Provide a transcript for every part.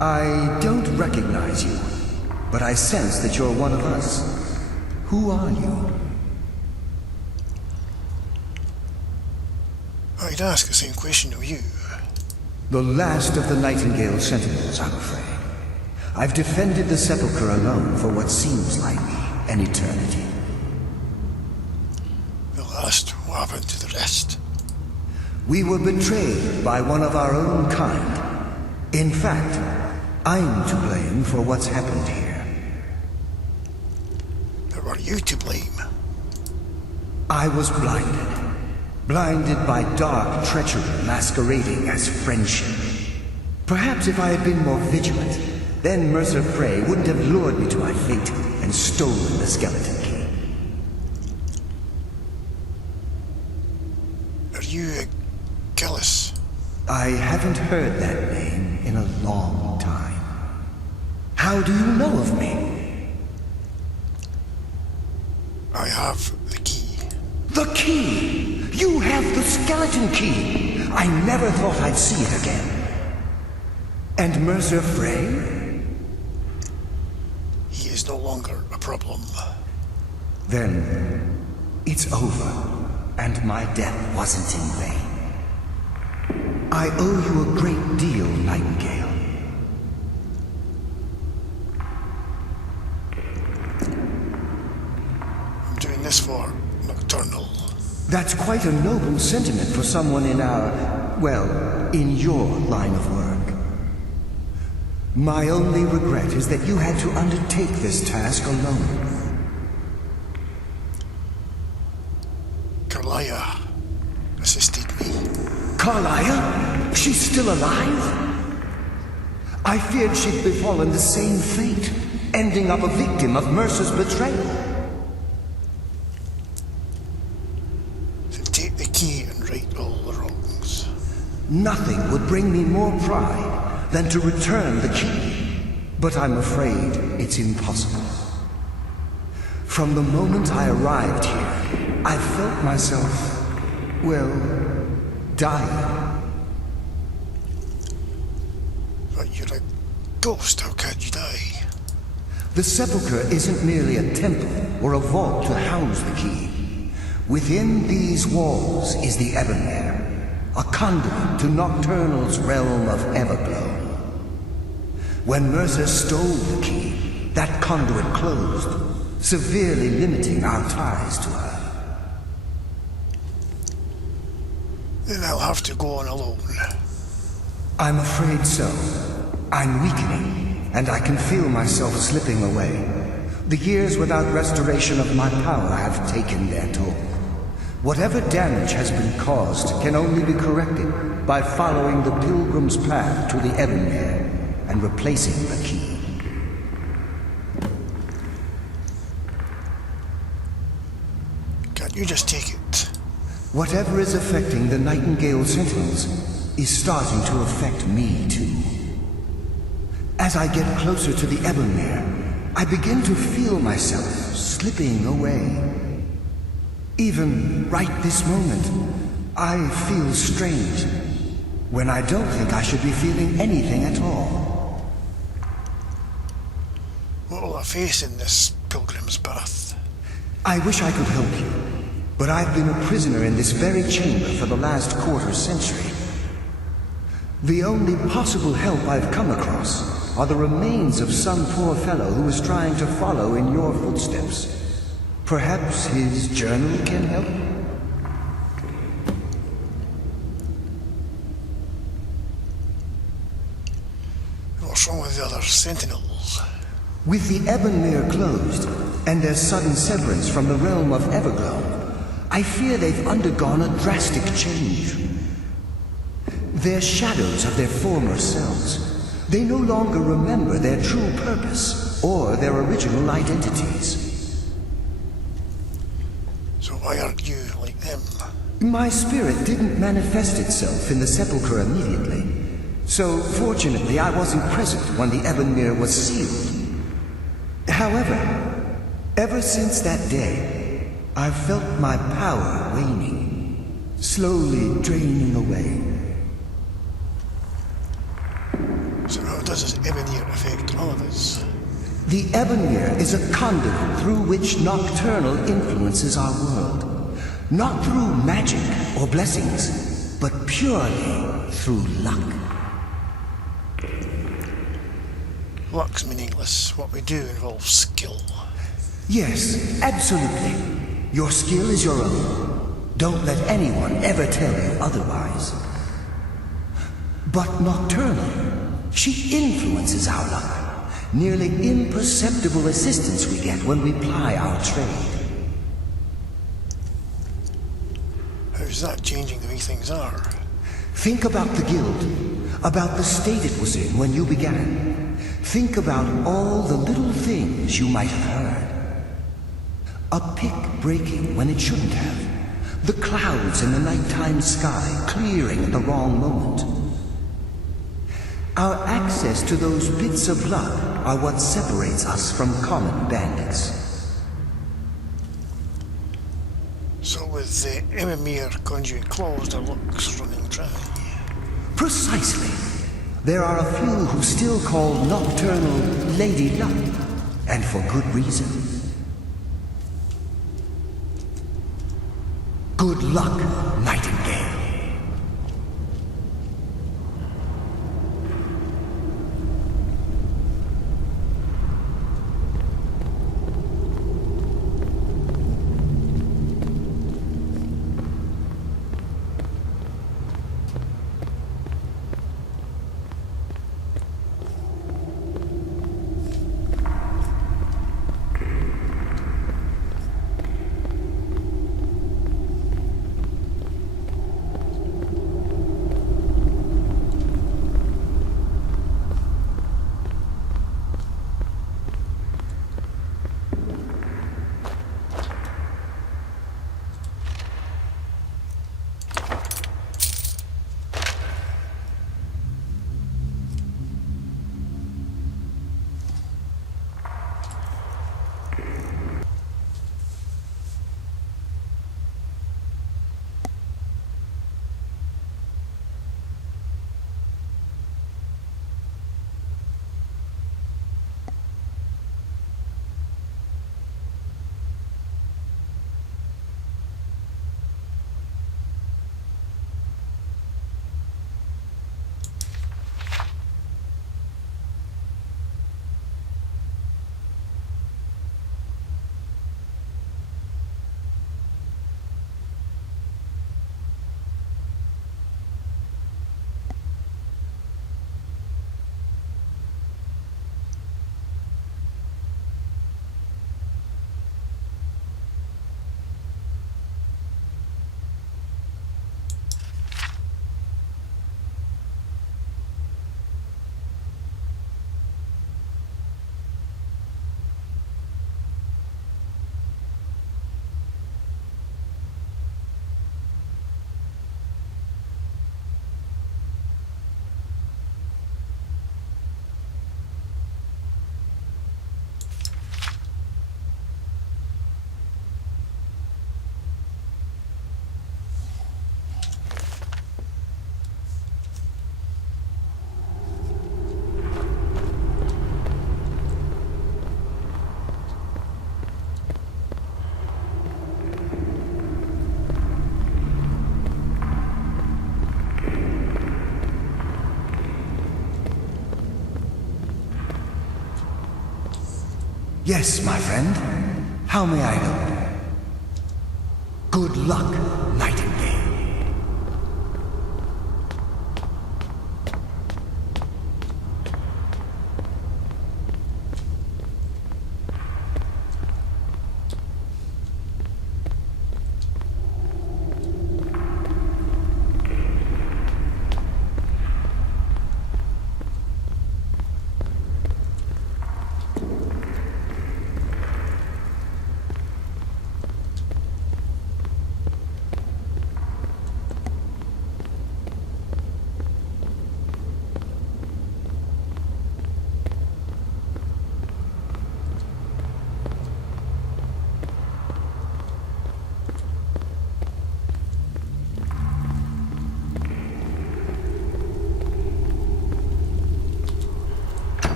I don't recognize you, but I sense that you're one of us. Who are you? I'd ask the same question of you. The last of the Nightingale Sentinels, I'm afraid. I've defended the Sepulchre alone for what seems like an eternity. The last, what happened to the rest? We were betrayed by one of our own kind. In fact, I'm to blame for what's happened here. Or were you to blame? I was blinded. Blinded by dark treachery masquerading as friendship. Perhaps if I had been more vigilant, then Mercer Frey wouldn't have lured me to my fate and stolen the skeleton key. Are you a Gillis? I haven't heard that name in a long time. How do you know of me? I have the key. The key! You have the skeleton key! I never thought I'd see it again. And Mercer Frey? He is no longer a problem. Then it's over, and my death wasn't in vain. I owe you a great deal, Nightingale. I'm doing this for Nocturnal. That's quite a noble sentiment for someone in our, well, in your line of work. My only regret is that you had to undertake this task alone. Carlia assisted me. Carlia? She's still alive? I feared she'd befallen the same fate, ending up a victim of Mercer's betrayal. Take the key and right all the wrongs. Nothing would bring me more pride than to return the key, but I'm afraid it's impossible. From the moment I arrived here, I felt myself, well, dying. But you're a ghost, how can you die? The Sepulchre isn't merely a temple or a vault to house the key. Within these walls is the Ebonmere, a conduit to Nocturnal's realm of Everglow. When Mercer stole the key, that conduit closed, severely limiting our ties to her. Then I'll have to go on alone. I'm afraid so. I'm weakening, and I can feel myself slipping away. The years without restoration of my power have taken their toll. Whatever damage has been caused can only be corrected by following the pilgrim's path to the Ebonmere and replacing the key. Can't you just take it? Whatever is affecting the Nightingale Sentinels is starting to affect me too. As I get closer to the Ebonmere, I begin to feel myself slipping away. Even right this moment, I feel strange, when I don't think I should be feeling anything at all. What will I face in this pilgrim's path? I wish I could help you, but I've been a prisoner in this very chamber for the last quarter century. The only possible help I've come across are the remains of some poor fellow who is trying to follow in your footsteps. Perhaps his journal can help? What's wrong with the other sentinels? With the Ebonmere closed, and their sudden severance from the realm of Everglow, I fear they've undergone a drastic change. They're shadows of their former selves. They no longer remember their true purpose or their original identities. So why aren't you like them? My spirit didn't manifest itself in the Sepulchre immediately, so fortunately I wasn't present when the Ebonmere was sealed. However, ever since that day, I've felt my power waning, slowly draining away. So how does does this Ebonier affect all of us? The Ebonier is a conduit through which Nocturnal influences our world. Not through magic or blessings, but purely through luck. Luck's meaningless. What we do involves skill. Yes, absolutely. Your skill is your own. Don't let anyone ever tell you otherwise. But Nocturnal, she influences our luck. Nearly imperceptible assistance we get when we ply our trade. How's that changing the way things are? Think about the guild, about the state it was in when you began. Think about all the little things you might have heard. A pick breaking when it shouldn't have. The clouds in the nighttime sky clearing at the wrong moment. Our access to those bits of luck are what separates us from common bandits. So with the Emimere conduit closed, our luck's running dry. Precisely. There are a few who still call Nocturnal Lady Luck, and for good reason. Good luck, Nightingale. Yes, my friend. How may I help? Good luck, Nightingale.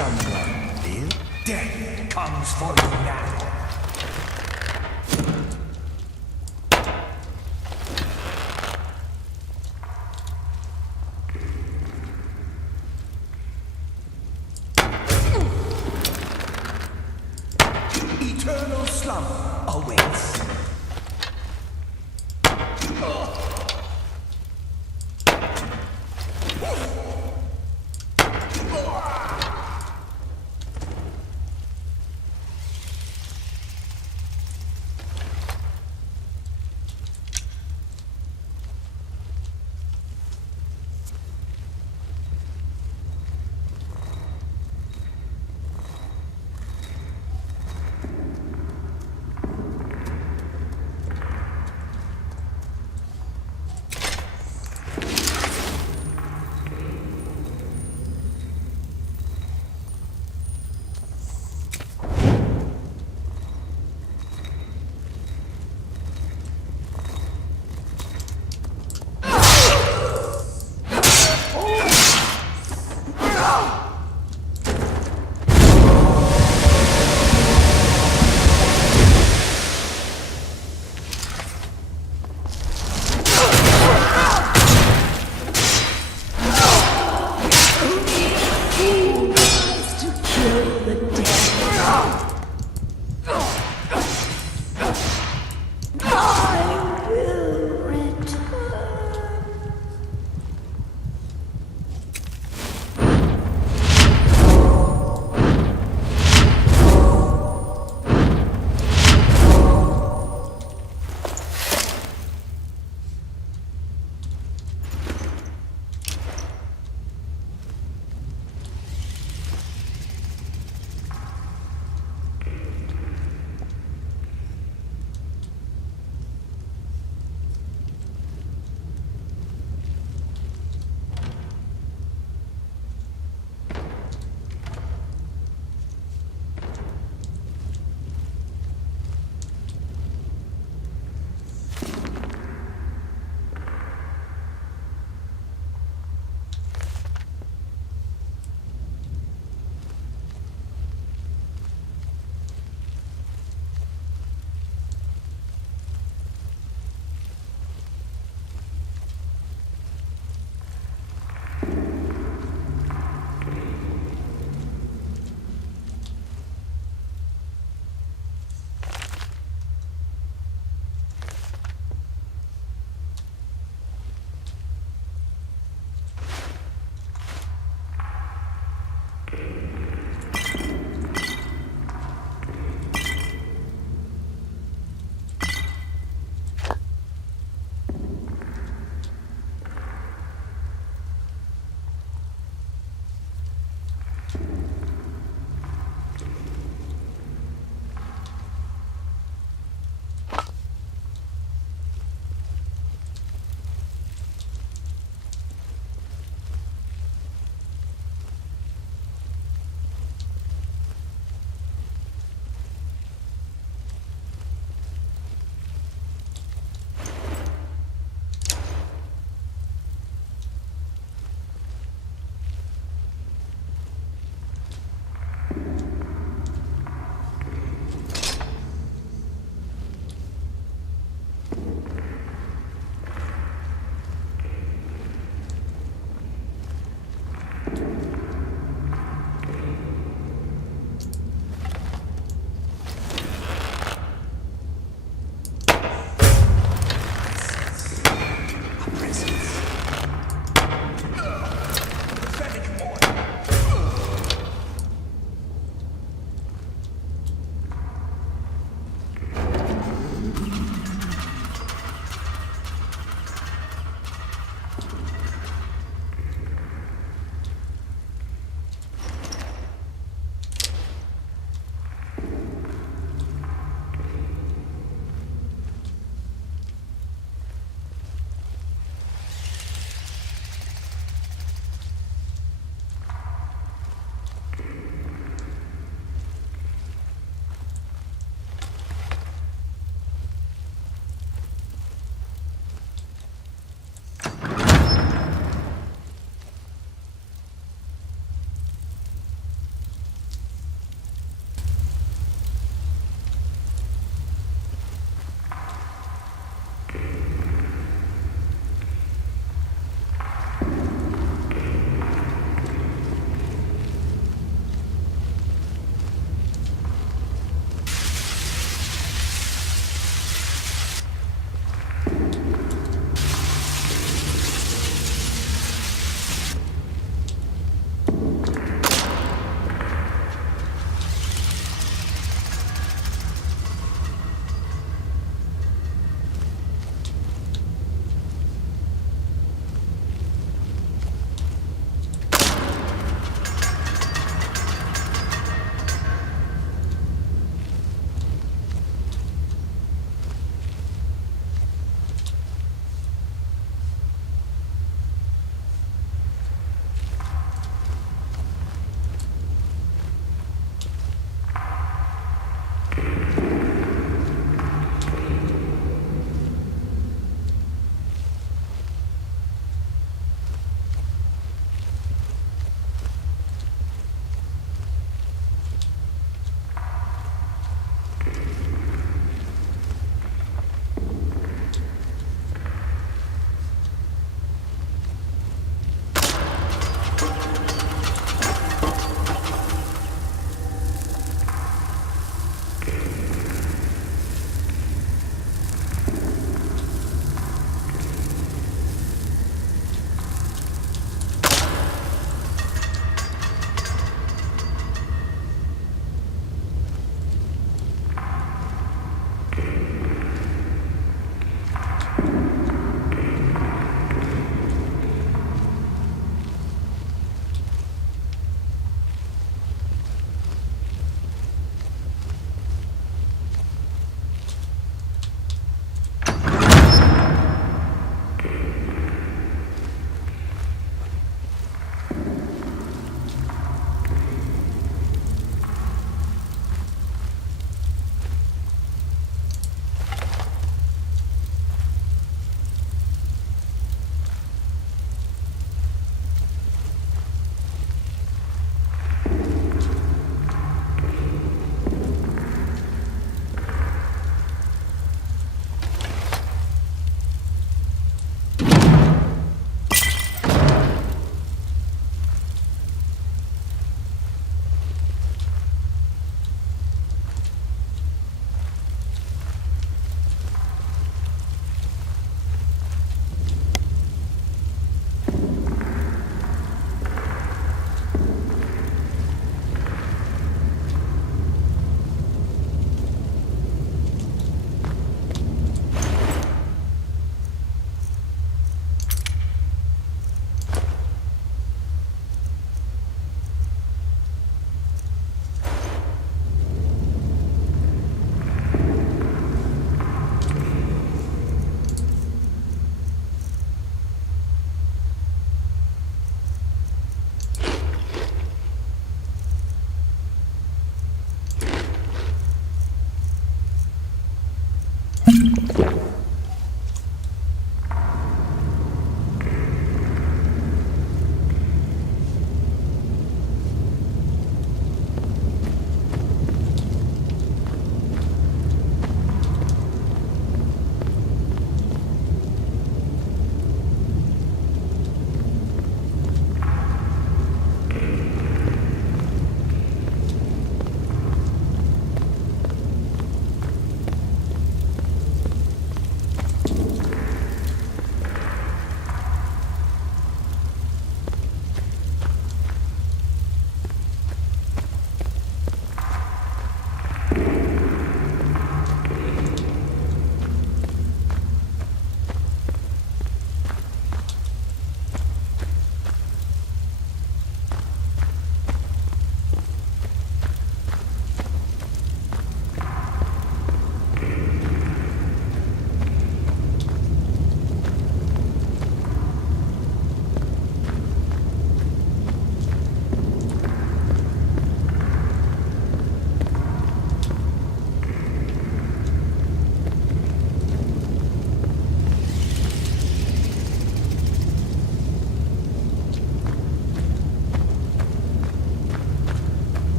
someone live? Death comes for you now. Eternal slumber awaits.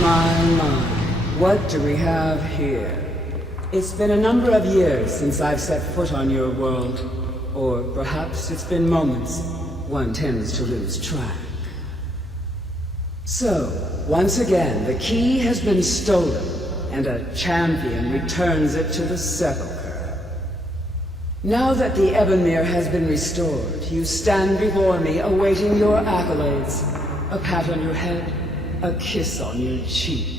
My, what do we have here? It's been a number of years since I've set foot on your world. Or perhaps it's been moments. One tends to lose track. So, once again, the key has been stolen, and a champion returns it to the sepulchre. Now that the Ebonmere has been restored, you stand before me awaiting your accolades. A pat on your head, a kiss on your cheek.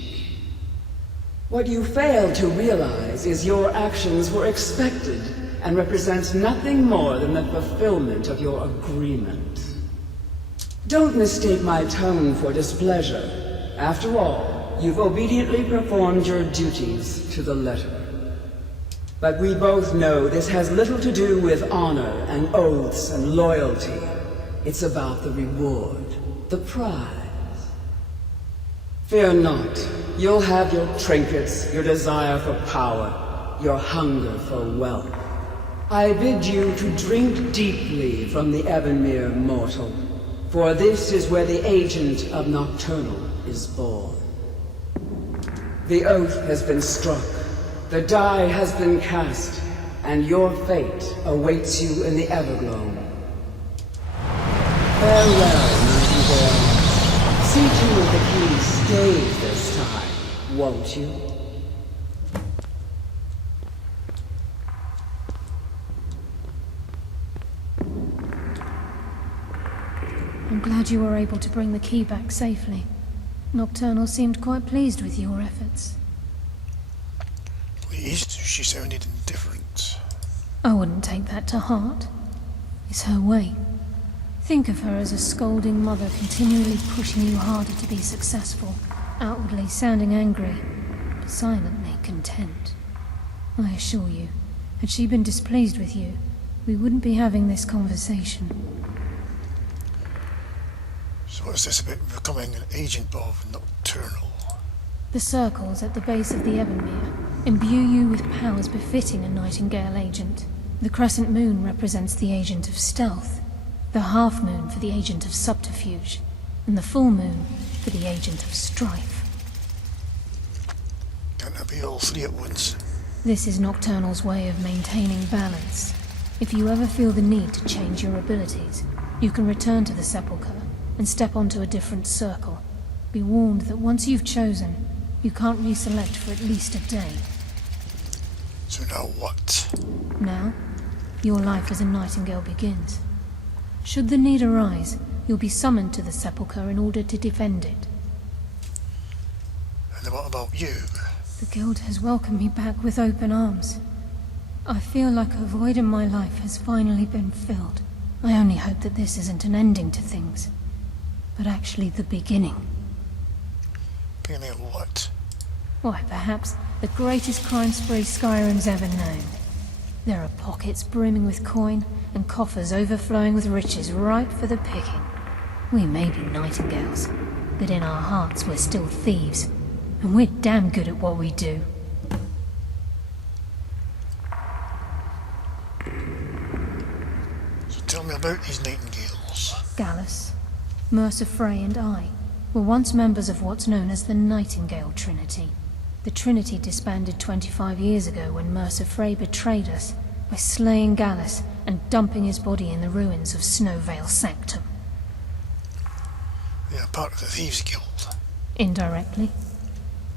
What you fail to realize is your actions were expected and represent nothing more than the fulfillment of your agreement. Don't mistake my tone for displeasure. After all, you've obediently performed your duties to the letter. But we both know this has little to do with honor and oaths and loyalty. It's about the reward, the prize. Fear not. You'll have your trinkets, your desire for power, your hunger for wealth. I bid you to drink deeply from the Ebonmere mortal, for this is where the agent of Nocturnal is born. The oath has been struck, the die has been cast, and your fate awaits you in the Everglow. Farewell, Nightingale. See to it the key stays this time, won't you? I'm glad you were able to bring the key back safely. Nocturnal seemed quite pleased with your efforts. Pleased? She sounded indifferent. I wouldn't take that to heart. It's her way. Think of her as a scolding mother continually pushing you harder to be successful, outwardly sounding angry, but silently content. I assure you, had she been displeased with you, we wouldn't be having this conversation. So what's this about becoming an agent of Nocturnal? The circles at the base of the Ebonmere imbue you with powers befitting a Nightingale agent. The crescent moon represents the agent of stealth, the half-moon for the agent of subterfuge, and the full moon for the agent of strife. Can't that be all three at once? This is Nocturnal's way of maintaining balance. If you ever feel the need to change your abilities, you can return to the sepulchre and step onto a different circle. Be warned that once you've chosen, you can't reselect for at least a day. So now what? Now, your life as a Nightingale begins. Should the need arise, you'll be summoned to the sepulchre in order to defend it. And what about you? The Guild has welcomed me back with open arms. I feel like a void in my life has finally been filled. I only hope that this isn't an ending to things, but actually the beginning. Beginning of what? Why, perhaps the greatest crime spree Skyrim's ever known. There are pockets brimming with coin, and coffers overflowing with riches ripe for the picking. We may be Nightingales, but in our hearts we're still thieves, and we're damn good at what we do. So tell me about these Nightingales. Gallus, Mercer Frey and I were once members of what's known as the Nightingale Trinity. The Trinity disbanded 25 years ago when Mercer Frey betrayed us by slaying Gallus and dumping his body in the ruins of Snowvale Sanctum. They are part of the Thieves Guild. Indirectly.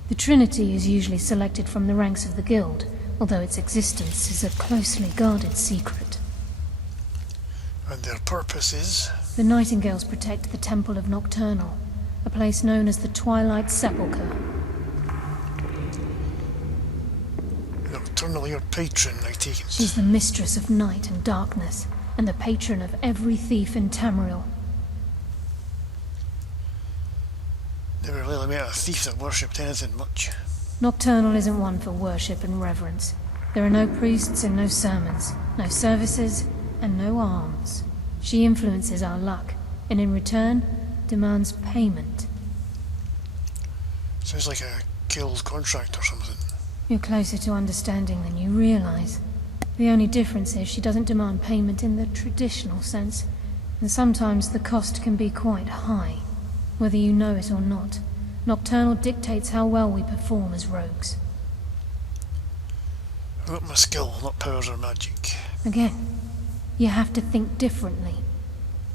The Trinity is usually selected from the ranks of the Guild, although its existence is a closely guarded secret. And their purpose is? The Nightingales protect the Temple of Nocturnal, a place known as the Twilight Sepulchre. Nocturnal, your patron, I take it. She's the mistress of night and darkness, and the patron of every thief in Tamriel. Never really met a thief that worshipped anything much. Nocturnal isn't one for worship and reverence. There are no priests and no sermons, no services and no alms. She influences our luck, and in return, demands payment. Sounds like a guild contract or something. You're closer to understanding than you realize. The only difference is she doesn't demand payment in the traditional sense, and sometimes the cost can be quite high. Whether you know it or not, Nocturnal dictates how well we perform as rogues. I've got my skill, not powers or magic. Again, you have to think differently.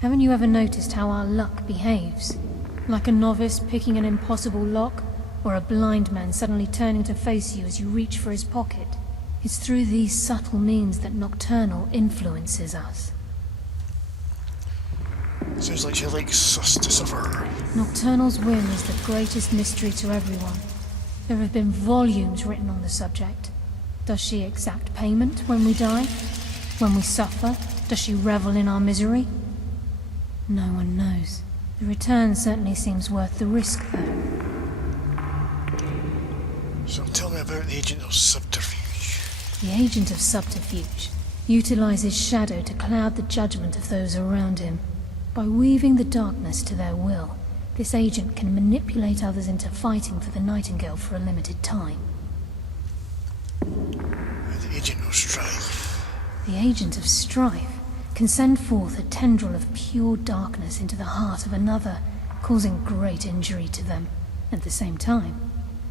Haven't you ever noticed how our luck behaves? Like a novice picking an impossible lock, or a blind man suddenly turning to face you as you reach for his pocket. It's through these subtle means that Nocturnal influences us. Sounds like she likes us to suffer. Nocturnal's whim is the greatest mystery to everyone. There have been volumes written on the subject. Does she exact payment when we die? When we suffer, does she revel in our misery? No one knows. The return certainly seems worth the risk, though. So tell me about the Agent of Subterfuge. The Agent of Subterfuge utilizes shadow to cloud the judgment of those around him. By weaving the darkness to their will, this agent can manipulate others into fighting for the Nightingale for a limited time. The Agent of Strife. The Agent of Strife can send forth a tendril of pure darkness into the heart of another, causing great injury to them. At the same time,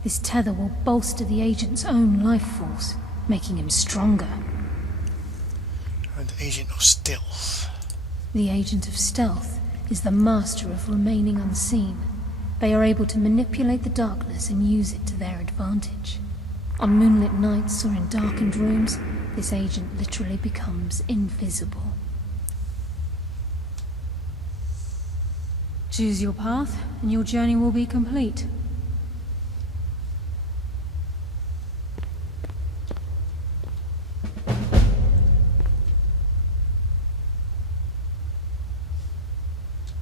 this tether will bolster the agent's own life force, making him stronger. And the Agent of Stealth. The Agent of Stealth is the master of remaining unseen. They are able to manipulate the darkness and use it to their advantage. On moonlit nights or in darkened rooms, this agent literally becomes invisible. Choose your path, and your journey will be complete.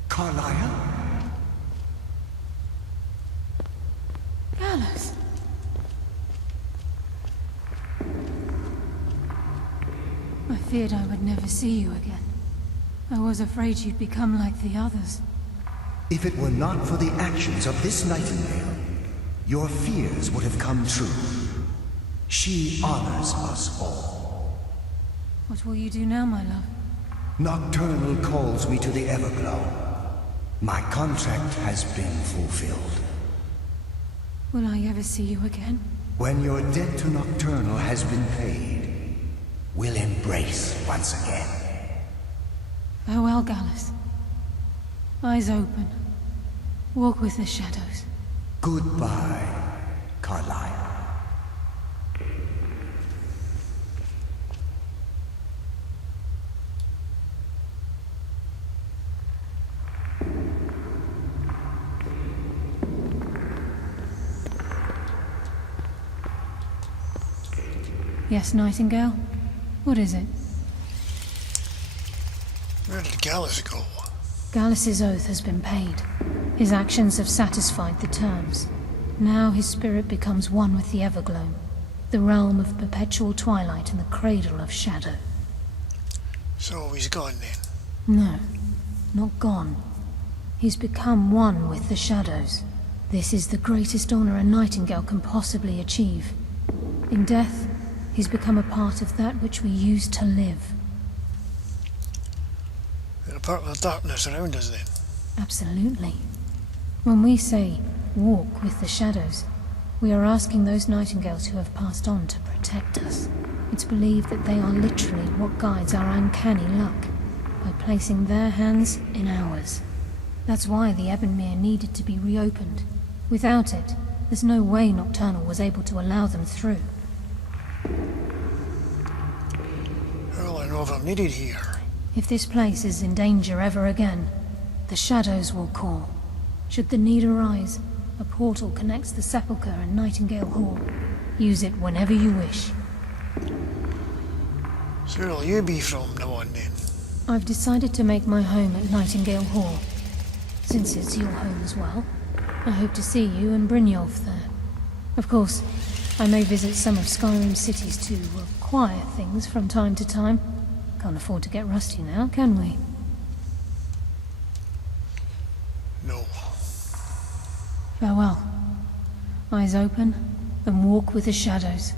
Carlisle? Gallus! I feared I would never see you again. I was afraid you'd become like the others. If it were not for the actions of this Nightingale, your fears would have come true. She honors us all. What will you do now, my love? Nocturnal calls me to the Everglow. My contract has been fulfilled. Will I ever see you again? When your debt to Nocturnal has been paid, we'll embrace once again. Farewell, Gallus. Eyes open. Walk with the shadows. Goodbye, Carlisle. Yes, Nightingale? What is it? Where did Gallus go? Gallus's oath has been paid. His actions have satisfied the terms. Now his spirit becomes one with the Everglow, the realm of perpetual twilight and the cradle of shadow. So he's gone then? No, not gone. He's become one with the shadows. This is the greatest honor a Nightingale can possibly achieve. In death, he's become a part of that which we use to live. They're a part of the darkness around us then? Absolutely. When we say, walk with the shadows, we are asking those Nightingales who have passed on to protect us. It's believed that they are literally what guides our uncanny luck, by placing their hands in ours. That's why the Ebonmere needed to be reopened. Without it, there's no way Nocturnal was able to allow them through. How will I know if I'm needed here? If this place is in danger ever again, the shadows will call. Should the need arise, a portal connects the Sepulchre and Nightingale Hall. Use it whenever you wish. So where will you be from now on then? I've decided to make my home at Nightingale Hall. Since it's your home as well, I hope to see you and Brynjolf there. Of course, I may visit some of Skyrim's cities to acquire things from time to time. Can't afford to get rusty now, can we? No. Farewell. Eyes open, and walk with the shadows.